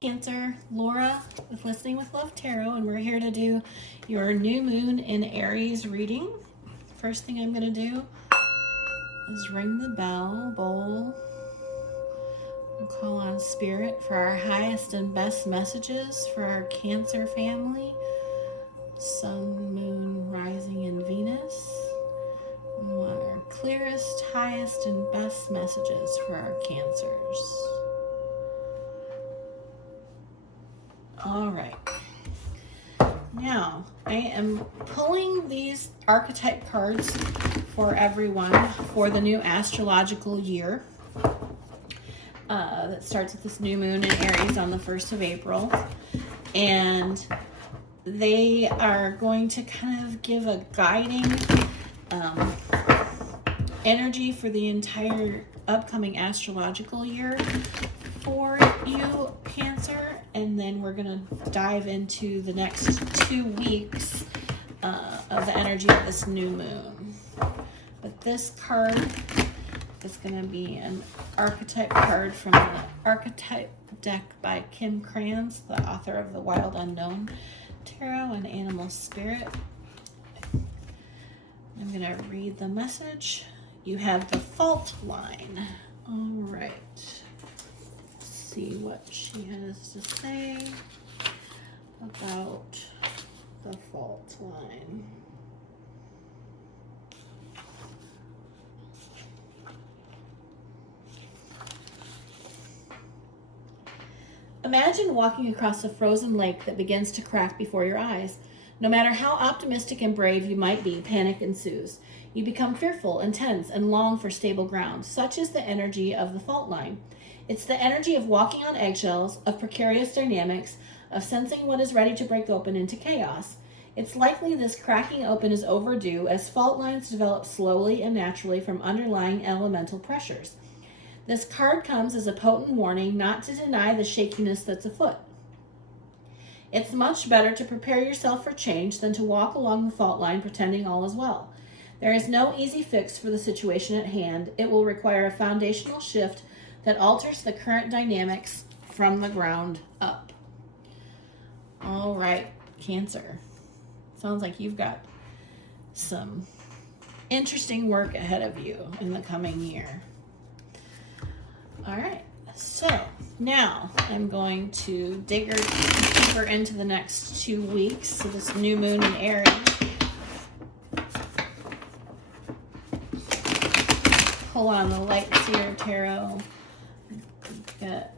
Cancer, Laura with Listening with Love Tarot, and we're here to do your new moon in Aries reading. First thing I'm going to do is ring the bell, bowl, and call on Spirit for our highest and best messages for our Cancer family. Sun, Moon, Rising, and Venus. We want our clearest, highest, and best messages for our Cancers. All right. Now, I am pulling these archetype cards for everyone for the new astrological year that starts with this new moon in Aries on the 1st of April. And they are going to kind of give a guiding energy for the entire upcoming astrological year for you, Cancer. And then we're going to dive into the next 2 weeks of the energy of this new moon. But this card is going to be an archetype card from the archetype deck by Kim Krans, the author of the Wild Unknown Tarot and Animal Spirit. I'm going to read the message. You have the fault line. All right. See what she has to say about the fault line. Imagine walking across a frozen lake that begins to crack before your eyes. No matter how optimistic and brave you might be, panic ensues. You become fearful and tense and long for stable ground. Such is the energy of the fault line. It's the energy of walking on eggshells, of precarious dynamics, of sensing what is ready to break open into chaos. It's likely this cracking open is overdue as fault lines develop slowly and naturally from underlying elemental pressures. This card comes as a potent warning not to deny the shakiness that's afoot. It's much better to prepare yourself for change than to walk along the fault line pretending all is well. There is no easy fix for the situation at hand. It will require a foundational shift that alters the current dynamics from the ground up. All right, Cancer. Sounds like you've got some interesting work ahead of you in the coming year. All right, so now I'm going to dig deeper into the next 2 weeks. So this new moon in Aries. Pull on the Light Seer Tarot. Get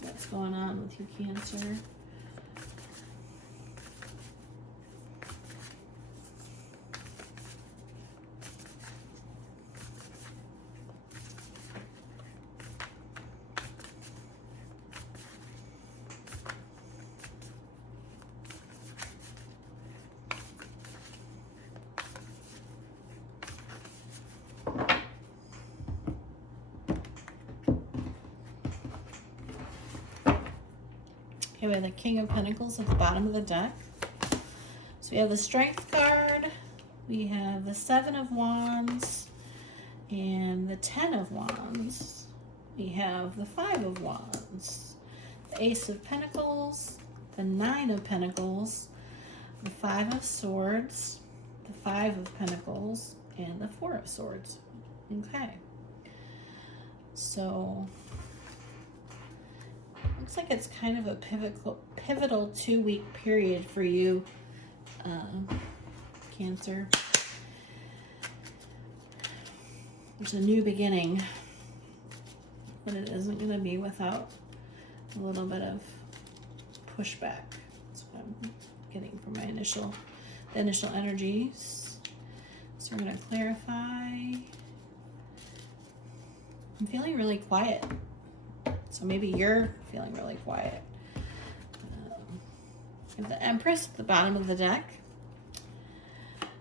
what's going on with you, Cancer. Okay, we have the King of Pentacles at the bottom of the deck. So we have the Strength card, we have the 7 of Wands, and the 10 of Wands. We have the 5 of Wands, the Ace of Pentacles, the 9 of Pentacles, the 5 of Swords, the 5 of Pentacles, and the 4 of Swords. Okay. So looks like it's kind of a pivotal 2-week period for you, Cancer. There's a new beginning, but it isn't going to be without a little bit of pushback. That's what I'm getting from my initial energies. So we're going to clarify. I'm feeling really quiet. So maybe you're feeling really quiet. We have the Empress at the bottom of the deck.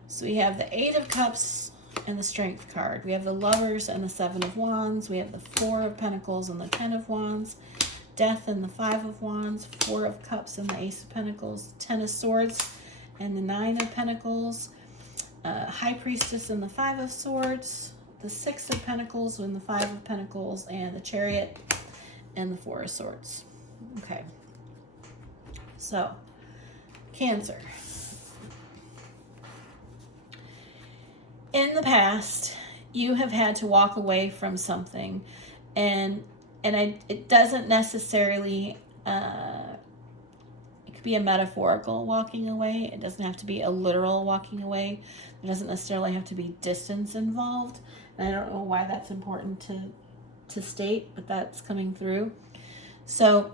So we have the 8 of Cups and the Strength card. We have the Lovers and the 7 of Wands. We have the 4 of Pentacles and the 10 of Wands. Death and the 5 of Wands. 4 of Cups and the Ace of Pentacles. 10 of Swords and the 9 of Pentacles. High Priestess and the 5 of Swords. The 6 of Pentacles and the 5 of Pentacles. And the Chariot and the Four of Swords. Okay. So, Cancer. In the past, you have had to walk away from something, and it doesn't necessarily, it could be a metaphorical walking away. It doesn't have to be a literal walking away. There doesn't necessarily have to be distance involved. And I don't know why that's important to state, but that's coming through. So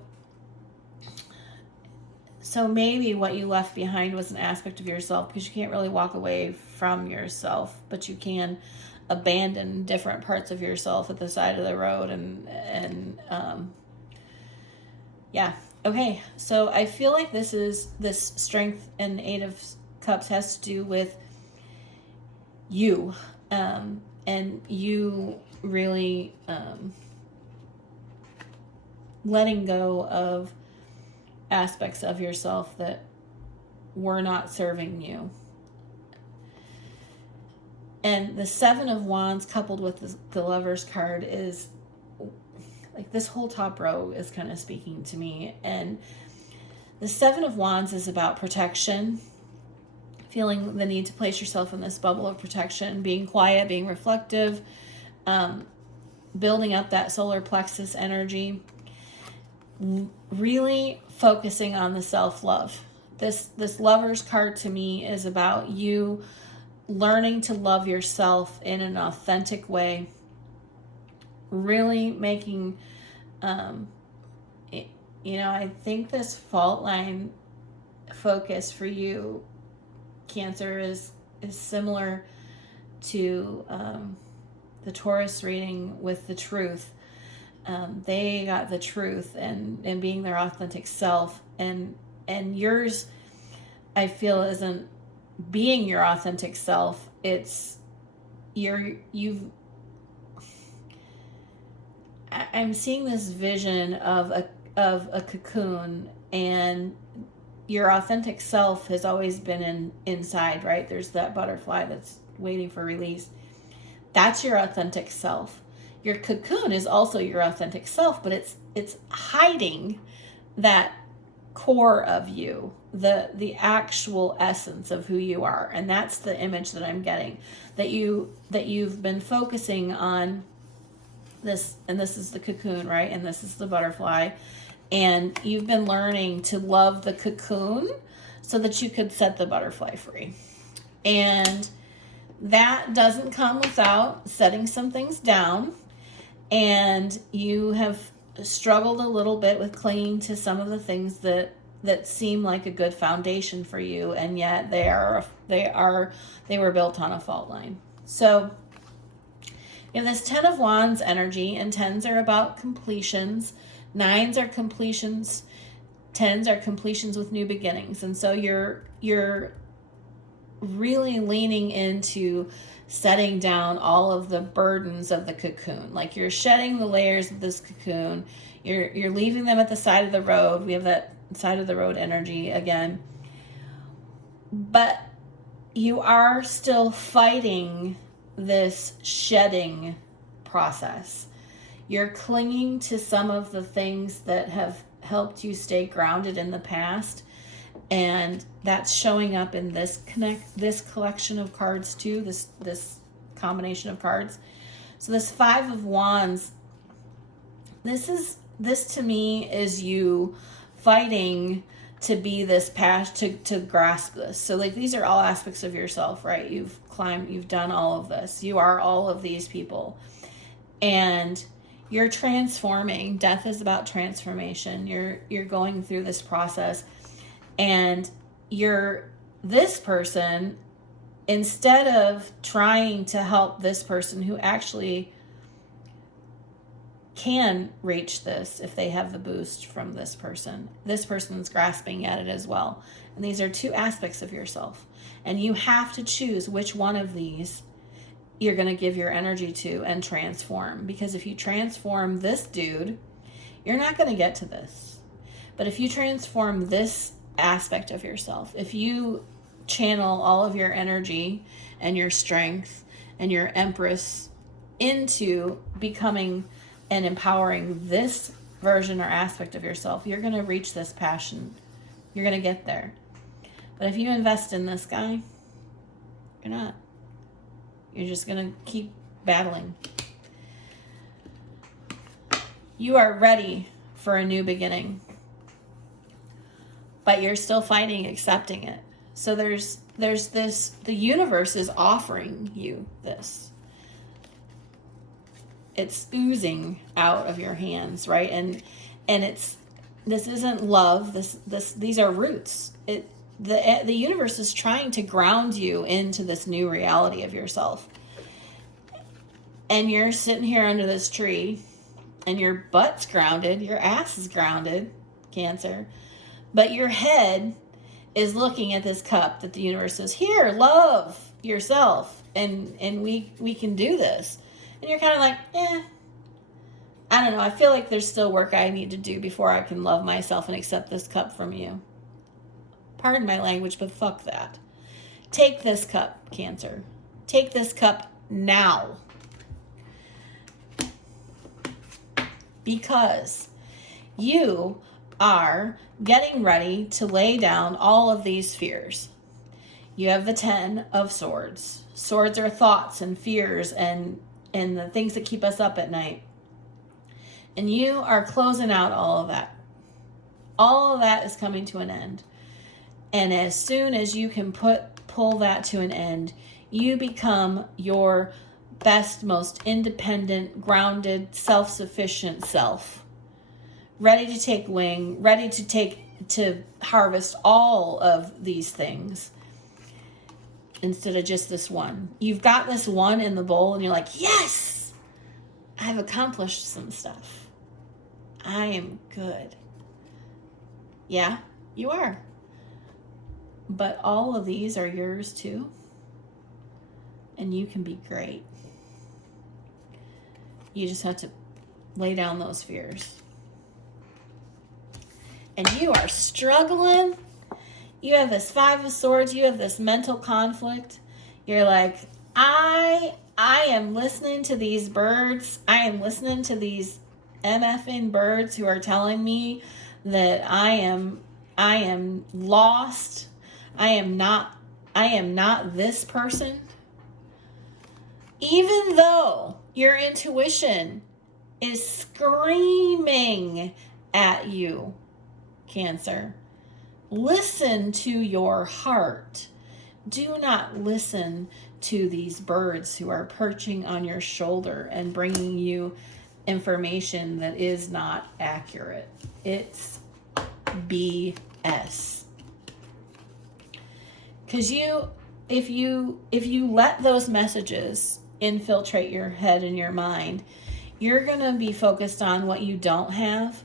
maybe what you left behind was an aspect of yourself, because you can't really walk away from yourself, but you can abandon different parts of yourself at the side of the road. And yeah. Okay. So I feel like this Strength and Eight of Cups has to do with you, and you really letting go of aspects of yourself that were not serving you. And the Seven of Wands coupled with the Lover's card is like, this whole top row is kind of speaking to me. And the Seven of Wands is about protection, feeling the need to place yourself in this bubble of protection, being quiet, being reflective, building up that solar plexus energy, really focusing on the self-love. This Lover's card to me is about you learning to love yourself in an authentic way, really making, I think this fault line focus for you, Cancer, is similar to the Taurus reading with the truth. They got the truth and being their authentic self, and yours, I feel, isn't being your authentic self. It's I'm seeing this vision of a cocoon, and your authentic self has always been inside, right? There's that butterfly that's waiting for release. That's your authentic self. Your cocoon is also your authentic self, but it's hiding that core of you, the actual essence of who you are. And that's the image that I'm getting, that you've been focusing on this, and this is the cocoon, right? And this is the butterfly. And you've been learning to love the cocoon so that you could set the butterfly free. And that doesn't come without setting some things down. And you have struggled a little bit with clinging to some of the things that seem like a good foundation for you, and yet they were built on a fault line. So you have this Ten of Wands energy, and tens are about completions, nines are completions, tens are completions with new beginnings. And so you're really leaning into setting down all of the burdens of the cocoon. Like, you're shedding the layers of this cocoon. You're leaving them at the side of the road. We have that side of the road energy again. But you are still fighting this shedding process. You're clinging to some of the things that have helped you stay grounded in the past. And that's showing up in this collection of cards too, this combination of cards. So this Five of Wands, this to me is you fighting to be this passion, to grasp this. So like, these are all aspects of yourself, right? You've climbed, you've done all of this. You are all of these people. And you're transforming. Death is about transformation. You're going through this process. And this person, instead of trying to help this person who actually can reach this if they have the boost from this person's grasping at it as well. And these are two aspects of yourself. And you have to choose which one of these you're going to give your energy to and transform. Because if you transform this dude, you're not going to get to this. But if you transform this aspect of yourself, if you channel all of your energy and your strength and your Empress into becoming and empowering this version or aspect of yourself. You're going to reach this passion. You're going to get there. But if you invest in this guy, you're not. You're just going to keep battling. You are ready for a new beginning, but you're still fighting accepting it. So there's this, the universe is offering you this. It's oozing out of your hands, right? And this isn't love. These are roots. The universe is trying to ground you into this new reality of yourself. And you're sitting here under this tree, and your butt's grounded, your ass is grounded, Cancer, but your head is looking at this cup that the universe says, here, love yourself, and we can do this. And you're kind of like, I don't know. I feel like there's still work I need to do before I can love myself and accept this cup from you. Pardon my language, but fuck that. Take this cup, Cancer. Take this cup now. Because you are getting ready to lay down all of these fears. You have the 10 of Swords. Swords are thoughts and fears and the things that keep us up at night. And you are closing out all of that. All of that is coming to an end. And as soon as you can pull that to an end, you become your best, most independent, grounded, self-sufficient self. Ready to take wing, ready to harvest all of these things instead of just this one. You've got this one in the bowl and you're like, yes, I've accomplished some stuff. I am good. Yeah, you are. But all of these are yours too. And you can be great. You just have to lay down those fears. And you are struggling. You have this 5 of Swords. You have this mental conflict. You're like, I am listening to these birds. I am listening to these MFing birds who are telling me that I am lost. I am not this person. Even though your intuition is screaming at you, Cancer, listen to your heart. Do not listen to these birds who are perching on your shoulder and bringing you information that is not accurate. It's BS. Because if you let those messages infiltrate your head and your mind, you're going to be focused on what you don't have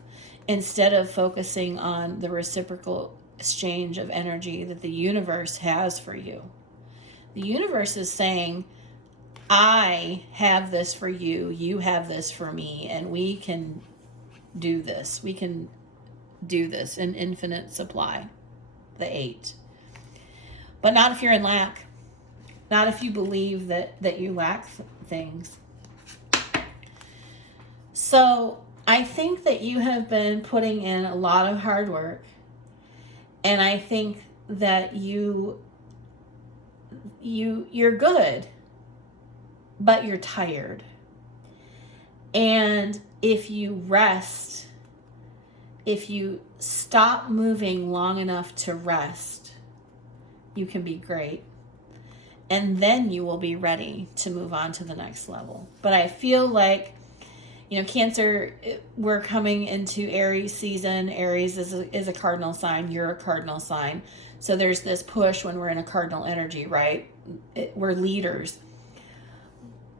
instead of focusing on the reciprocal exchange of energy that the universe has for you. The universe is saying, I have this for you, you have this for me, and we can do this. We can do this in infinite supply, the 8. But not if you're in lack. Not if you believe that you lack things. So I think that you have been putting in a lot of hard work. And I think that you're good, but you're tired. And if you rest, if you stop moving long enough to rest, you can be great. And then you will be ready to move on to the next level. But I feel like, Cancer, we're coming into Aries season. Aries is a cardinal sign. You're a cardinal sign. So there's this push when we're in a cardinal energy, right? We're leaders.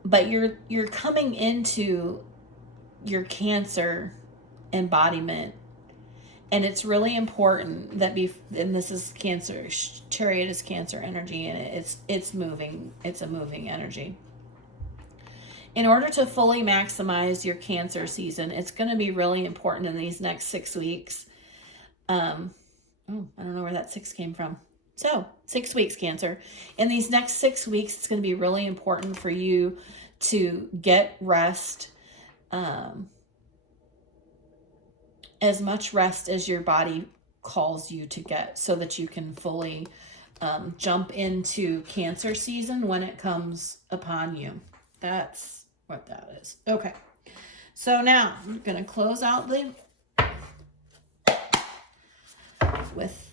But you're coming into your Cancer embodiment. And it's really important that and this is Cancer, Chariot is Cancer energy, and it's moving. It's a moving energy. In order to fully maximize your Cancer season, it's going to be really important in these next 6 weeks. I don't know where that 6 came from. So 6 weeks, Cancer. In these next 6 weeks, it's going to be really important for you to get rest, as much rest as your body calls you to get so that you can fully jump into Cancer season when it comes upon you. That's what that is. Okay. So now I'm going to close out with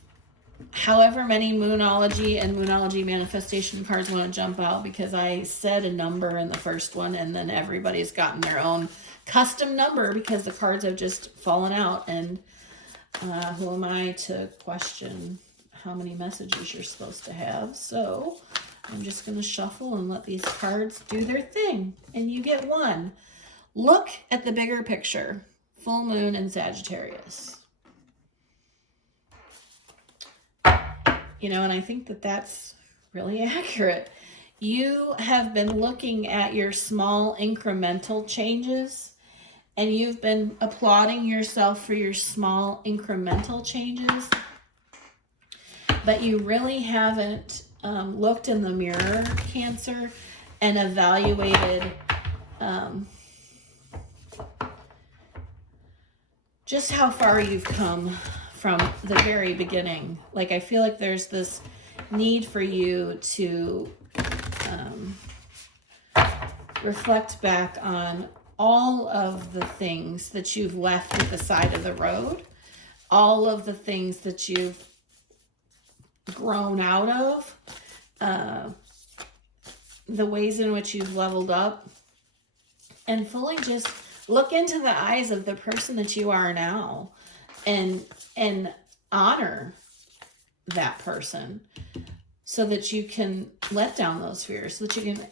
however many Moonology and Moonology manifestation cards want to jump out, because I said a number in the first one and then everybody's gotten their own custom number because the cards have just fallen out. And who am I to question how many messages you're supposed to have? So I'm just going to shuffle and let these cards do their thing. And you get one. Look at the bigger picture. Full moon in Sagittarius. You know, and I think that that's really accurate. You have been looking at your small incremental changes, and you've been applauding yourself for your small incremental changes, but you really haven't looked in the mirror, Cancer, and evaluated just how far you've come from the very beginning. Like, I feel like there's this need for you to reflect back on all of the things that you've left at the side of the road, all of the things that you've grown out of, the ways in which you've leveled up, and fully just look into the eyes of the person that you are now and honor that person so that you can let down those fears, so that you can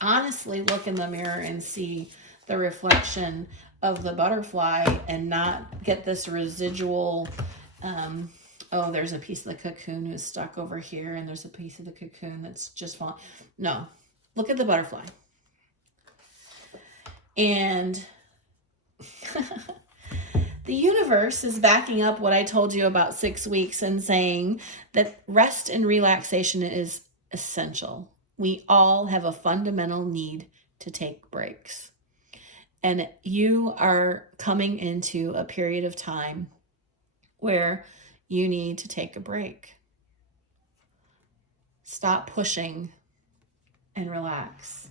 honestly look in the mirror and see the reflection of the butterfly and not get this residual, oh, there's a piece of the cocoon who's stuck over here and there's a piece of the cocoon that's just falling. No, look at the butterfly. And the universe is backing up what I told you about 6 weeks and saying that rest and relaxation is essential. We all have a fundamental need to take breaks. And you are coming into a period of time where you need to take a break. Stop pushing and relax.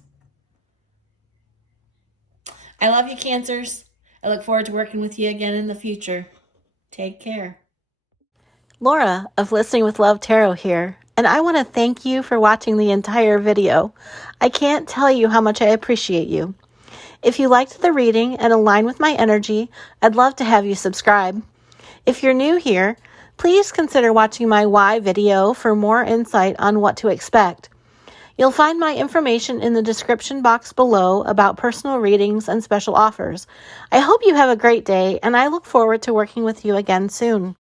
I love you, Cancers. I look forward to working with you again in the future. Take care. Laura of Listening with Love Tarot here, and I want to thank you for watching the entire video. I can't tell you how much I appreciate you. If you liked the reading and align with my energy, I'd love to have you subscribe. If you're new here, please consider watching my why video for more insight on what to expect. You'll find my information in the description box below about personal readings and special offers. I hope you have a great day, and I look forward to working with you again soon.